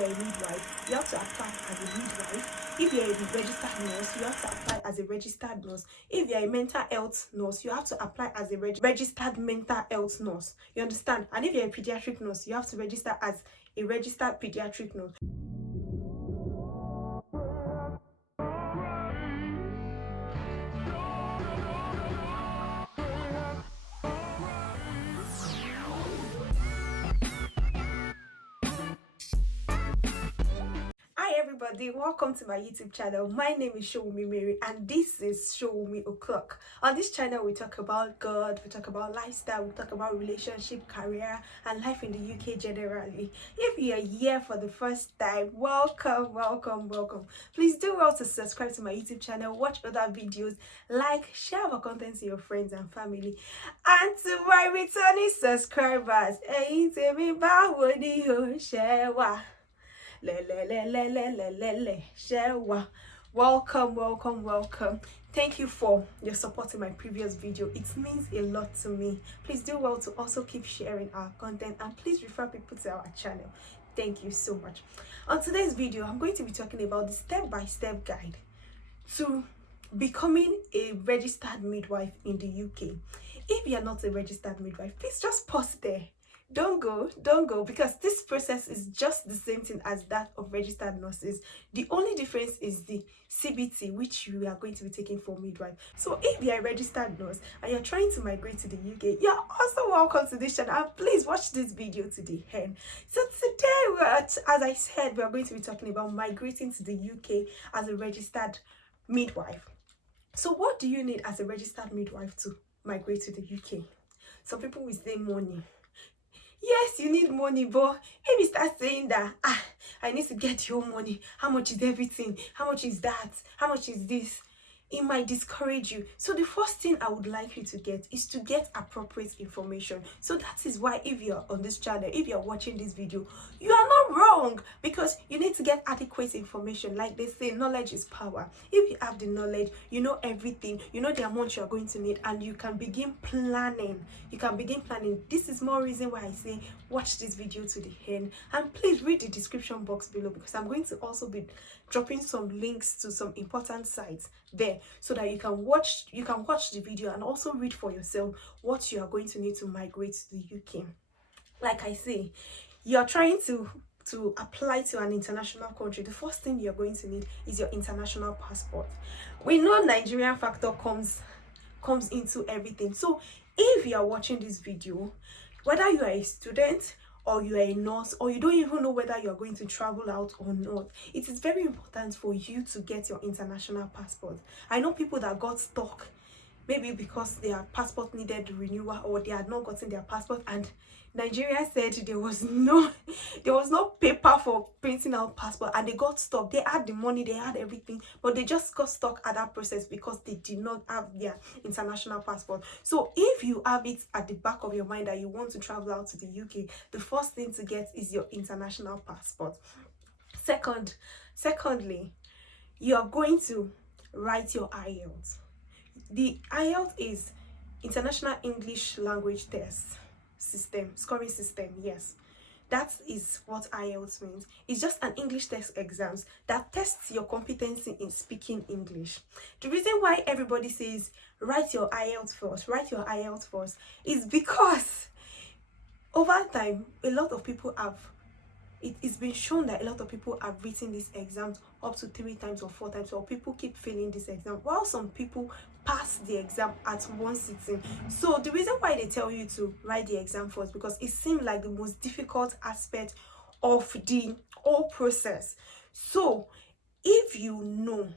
you're a midwife, you have to apply as a midwife. If you're a registered nurse, you have to apply as a registered nurse. If you're a mental health nurse, you have to apply as a registered mental health nurse. You understand? And if you're a pediatric nurse, you have to register as a registered pediatric nurse. Hi everybody, welcome to my YouTube channel. My name is Showumi Mary and this is Showumi O'Clock. On this channel we talk about God, we talk about lifestyle, we talk about relationship, career and life in the UK generally. If you are here for the first time, welcome. Please do well to subscribe to my YouTube channel, watch other videos, like, share our content to your friends and family. And to my returning subscribers, welcome. Thank you for your support in my previous video. It means a lot to me. Please do well to also keep sharing our content and please refer people to our channel. Thank you so much. On today's video, I'm going to be talking about the step-by-step guide to becoming a registered midwife in the UK. If you are not a registered midwife, please just pause there. Don't go, because this process is just the same thing as that of registered nurses. The only difference is the CBT, which we are going to be taking for midwife. So if you're a registered nurse and you're trying to migrate to the UK, you're also welcome to this channel, and please watch this video to the end. So today, as I said, we're going to be talking about migrating to the UK as a registered midwife. So what do you need as a registered midwife to migrate to the UK? Some people will say money. Yes, you need money, but if you start saying that, I need to get your money, how much is everything, how much is that, how much is this, it might discourage you. So the first thing I would like you to get is to get appropriate information. So that is why if you're on this channel, if you're watching this video, you are not wrong, because you need to get adequate information. Like they say, knowledge is power. If you have the knowledge, you know everything, you know the amount you're going to need, and you can begin planning. This is more reason why I say watch this video to the end, and please read the description box below, because I'm going to also be dropping some links to some important sites there, so that you can watch the video and also read for yourself what you are going to need to migrate to the UK. Like I say, you're trying to apply to an international country. The first thing you're going to need is your international passport. We know Nigerian factor comes into everything. So if you are watching this video, whether you are a student or you are a nurse, or you don't even know whether you are going to travel out or not, it is very important for you to get your international passport. I know people that got stuck, maybe because their passport needed renewal or they had not gotten their passport, and Nigeria said there was no paper for printing out passport, and they got stuck. They had the money, they had everything, but they just got stuck at that process because they did not have their international passport. So if you have it at the back of your mind that you want to travel out to the UK, the first thing to get is your international passport. Secondly, you are going to write your IELTS. The IELTS is International English Language Test System, scoring system. Yes, that is what IELTS means. It's just an English test exams that tests your competency in speaking English. The reason why everybody says write your IELTS first is because over time a lot of people have, it's been shown that a lot of people have written these exams up to 3 times or 4 times, or people keep failing this exam, while some people pass the exam at one sitting. So the reason why they tell you to write the exam first, because it seems like the most difficult aspect of the whole process. So if you know,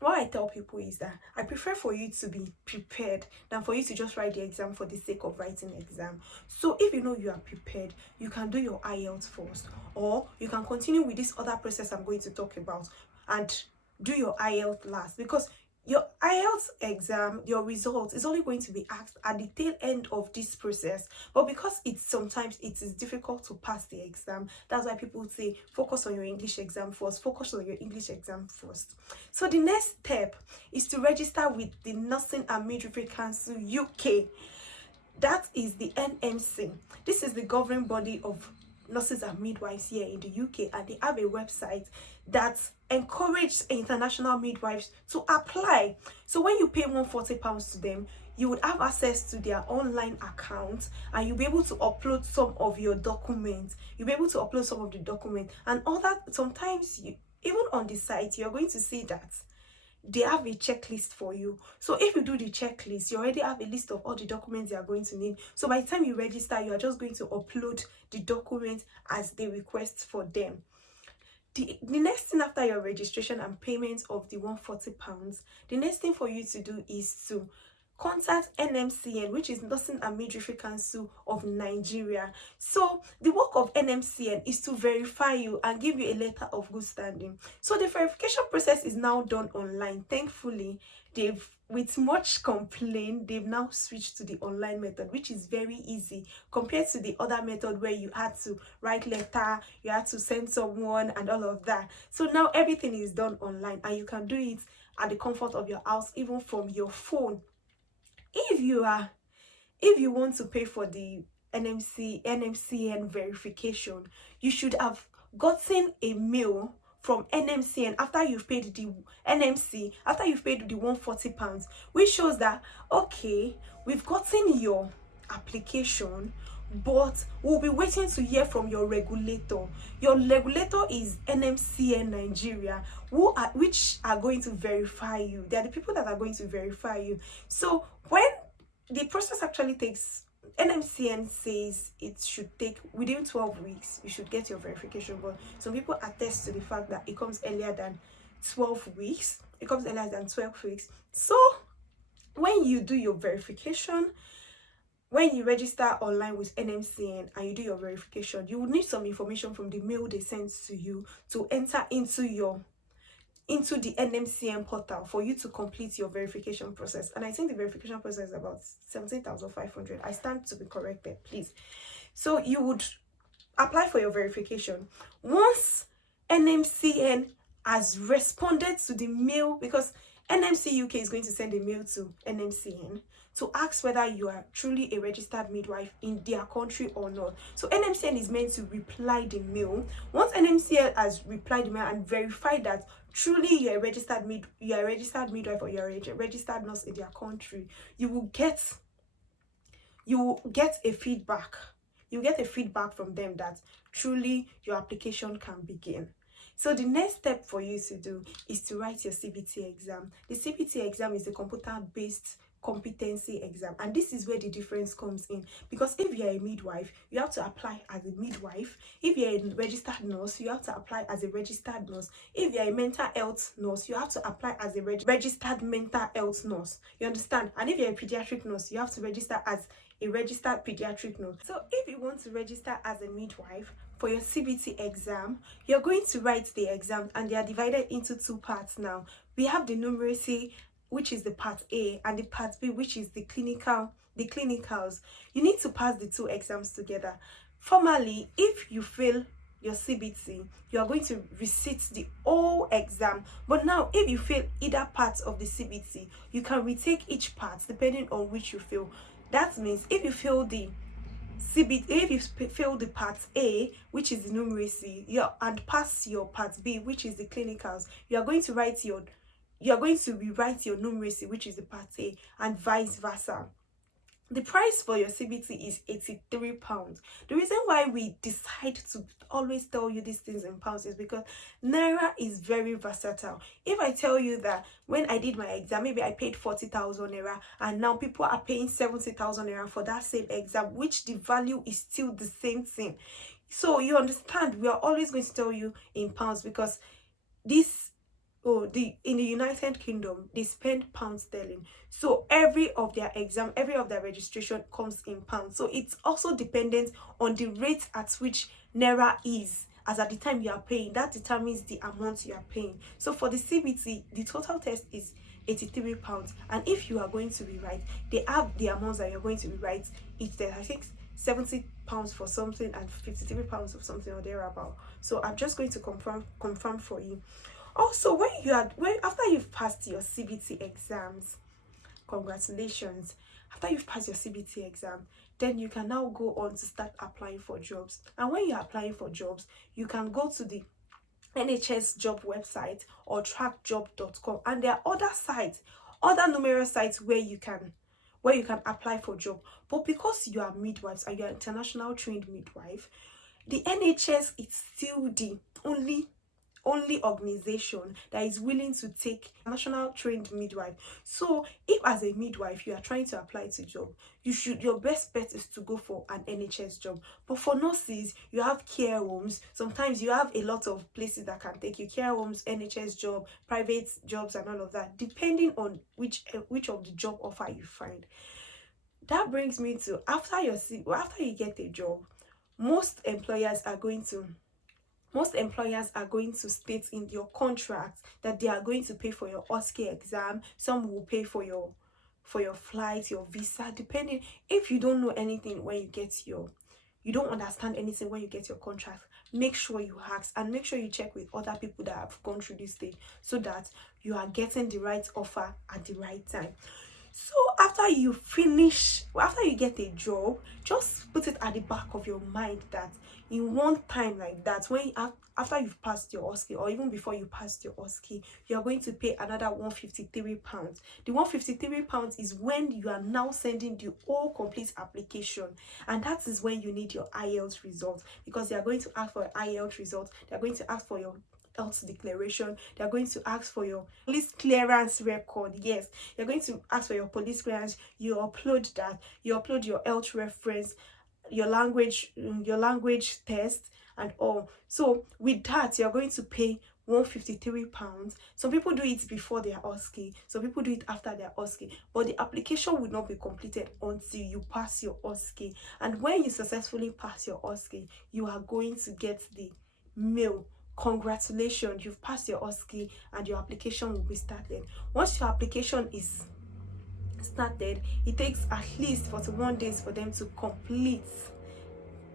what I tell people is that I prefer for you to be prepared than for you to just write the exam for the sake of writing the exam. So if you know you are prepared, you can do your IELTS first, or you can continue with this other process I'm going to talk about and do your IELTS last, because your IELTS exam, your results is only going to be asked at the tail end of this process. But because sometimes it is difficult to pass the exam, that's why people say focus on your English exam first. So the next step is to register with the Nursing and Midwifery Council UK. That is the NMC. This is the governing body of nurses and midwives here in the UK, and they have a website that encourages international midwives to apply. So when you pay £140 to them, you would have access to their online account, and you'll be able to upload some of your documents. You'll be able to upload some of the documents, and all that. Sometimes you, even on the site, you're going to see that they have a checklist for you. So if you do the checklist, you already have a list of all the documents you are going to need. So by the time you register, you are just going to upload the documents as they request for them. The next thing after your registration and payment of the £140, the next thing for you to do is to contact NMCN, which is Nursing and Midwifery Council of Nigeria. So the work of NMCN is to verify you and give you a letter of good standing. So the verification process is now done online. Thankfully, they've, with much complaint, they've now switched to the online method, which is very easy compared to the other method where you had to write letter, you had to send someone and all of that. So now everything is done online, and you can do it at the comfort of your house, even from your phone. If you want to pay for the NMCN verification, you should have gotten a mail from NMCN after you've paid the after you've paid the £140, which shows that, okay, we've gotten your application, but we'll be waiting to hear from your regulator. Your regulator is NMCN Nigeria, which are going to verify you. They are the people that are going to verify you. So when the process actually takes, NMCN says it should take within 12 weeks, you should get your verification, but some people attest to the fact that it comes earlier than 12 weeks. It comes earlier than 12 weeks. So when you do your verification, when you register online with NMCN and you do your verification, you will need some information from the mail they sent to you to enter into the NMCN portal for you to complete your verification process. And I think the verification process is about 17,500. I stand to be corrected, please. So you would apply for your verification. Once NMCN has responded to the mail, because NMC UK is going to send a mail to NMCN to ask whether you are truly a registered midwife in their country or not. So NMCN is meant to reply the mail. Once NMCN has replied the mail and verified that truly you're a registered midwife, or you're a registered nurse in their country, you will get a feedback. You get a feedback from them that truly your application can begin. So the next step for you to do is to write your CBT exam. The CBT exam is a computer-based competency exam, and this is where the difference comes in, because if you're a midwife, you have to apply as a midwife. If you're a registered nurse, you have to apply as a registered nurse. If you're a mental health nurse, you have to apply as a registered mental health nurse. You understand? And if you're a pediatric nurse, you have to register as a registered pediatric nurse. So if you want to register as a midwife for your CBT exam, you're going to write the exam, and they are divided into two parts now. We have the numeracy, which is the part A, and the part B, which is the clinicals. You need to pass the two exams together. Formally, if you fail your CBT, you are going to resit the whole exam. But now, if you fail either part of the CBT, you can retake each part depending on which you fail. That means if you fail the CBT, if you fail the part A, which is the numeracy, and pass your part B, which is the clinicals, you are going to rewrite your numeracy, which is the part A, and vice versa. The price for your CBT is £83. The reason why we decide to always tell you these things in pounds is because Naira is very versatile. If I tell you that when I did my exam, maybe I paid 40,000 Naira, and now people are paying 70,000 Naira for that same exam, which the value is still the same thing. So you understand, we are always going to tell you in pounds, because in the United Kingdom, they spend pound sterling. So every of their registration comes in pounds. So it's also dependent on the rate at which Naira is as at the time you are paying. That determines the amount you are paying. So for the CBT, the total test is £83. And if you are going to rewrite, they have the amounts that you're going to rewrite each test. I think £70 for something and £53 for something or thereabout. So I'm just going to confirm for you. Also, after you've passed your CBT exams, congratulations. After you've passed your CBT exam, then you can now go on to start applying for jobs. And when you're applying for jobs, you can go to the NHS job website or trackjob.com, and there are other sites, other numerous sites where you can apply for job. But because you are midwives and you're an international trained midwife, the NHS is still the only organization that is willing to take national trained midwife. So if as a midwife you are trying to apply to job, your best bet is to go for an NHS job. But for nurses, you have care homes. Sometimes you have a lot of places that can take you: care homes, NHS job, private jobs, and all of that, depending on which of the job offer you find. That brings me to, after you get a job, most employers are going to state in your contract that they are going to pay for your OSCE exam. Some will pay for your flight, your visa, depending. If you don't know anything when you don't understand anything when you get your contract, make sure you ask, and make sure you check with other people that have gone through this stage, so that you are getting the right offer at the right time. So after you get a job, just put it at the back of your mind that in one time like that, when after you've passed your OSCE, or even before you passed your OSCE, you are going to pay another £153. The £153 is when you are now sending the whole complete application, and that is when you need your IELTS result, because they are going to ask for your IELTS result. They are going to ask for your health declaration. They're going to ask for your police clearance record. Yes, they're going to ask for your police clearance. You upload that. You upload your health reference, your language test, and all. So with that, you're going to pay £153. Some people do it before their OSCE, some people do it after their OSCE, but the application will not be completed until you pass your OSCE. And when you successfully pass your OSCE, you are going to get the mail: congratulations, you've passed your OSCE, and your application will be started. Once your application is started, it takes at least 41 days for them to complete,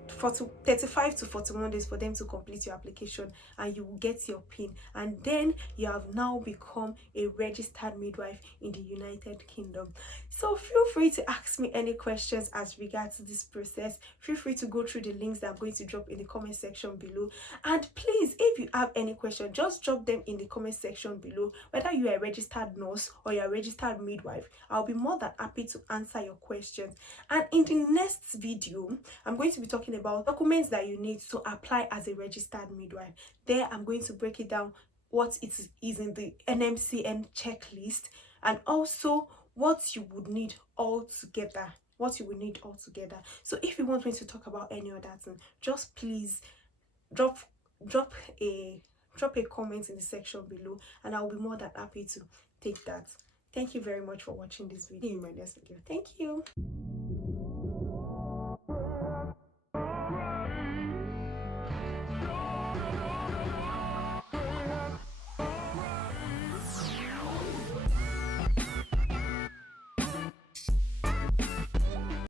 35 to 41 days for them to complete your application, and you will get your PIN, and then you have now become a registered midwife in the United Kingdom. So feel free to ask me any questions as regards to this process. Feel free to go through the links that I'm going to drop in the comment section below, and please, if you have any question, just drop them in the comment section below. Whether you are a registered nurse or you're a registered midwife, I'll be more than happy to answer your questions. And in the next video, I'm going to be talking about documents that you need to apply as a registered midwife. There I'm going to break it down, what it is in the NMCN checklist, and also what you would need all together. So if you want me to talk about any other thing, just please drop a comment in the section below, and I'll be more than happy to take that. Thank you very much for watching this video. In my next video. Thank you.